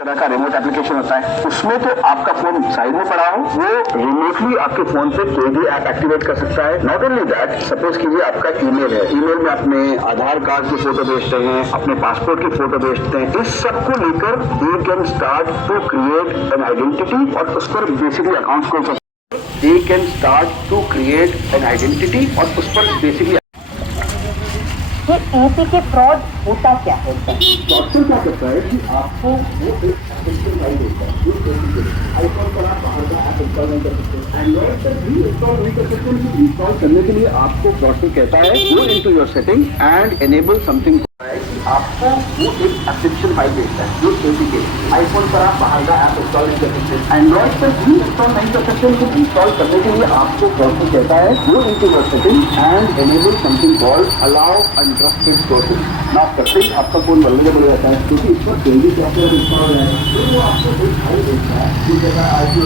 तरह का remote application होता है, उसमें तो आपका फोन साइड में पड़ा हो, वो रिमोटली आपके फोन पे कोई भी ऐप एक्टिवेट कर सकता है। नॉट ओनली दैट, सपोज कीजिए आपका ईमेल है, ईमेल में अपने आधार कार्ड की फोटो भेजते हैं, अपने पासपोर्ट की फोटो भेजते हैं, इस सब को लेकर you can start to create an identity और उस पर बेसिकली अकाउंट खोल सकते हैं। They can start to create an identity और उस पर बेसिकली ये एपी के फ्रॉड होता क्या है? डॉक्टर क्या करता है कि आपको वो एक एप्लीकेशन लाई देता है, जो आईफोन पर आप बाहर का ऐप इंस्टॉल नहीं कर सकते, एंड्रॉइड पर भी इंस्टॉल नहीं कर सकते। इंस्टॉल करने के लिए आपको डॉक्टर कहता है go into your setting and enable something. आपको वो एक एप्लीकेशन फाइल भेजता है जो एपीके, आईफोन पर आप बाहर का ऐप इंस्टॉल नहीं कर सकते, एंड्रॉइड पर भी इंस्टॉल नहीं कर सकते। तो इंस्टॉल करने के लिए आपको डॉक्टर कहता है go into your setting and enable something called allow untrusted sources. ना करते ही आपका फोन वल्नरेबल हो जाता है, क्योंकि इस पर कोई भी सॉफ्टवेयर इंस्टॉल है तो वो आपको एक फाइल भेजता है जिस जगह आईपी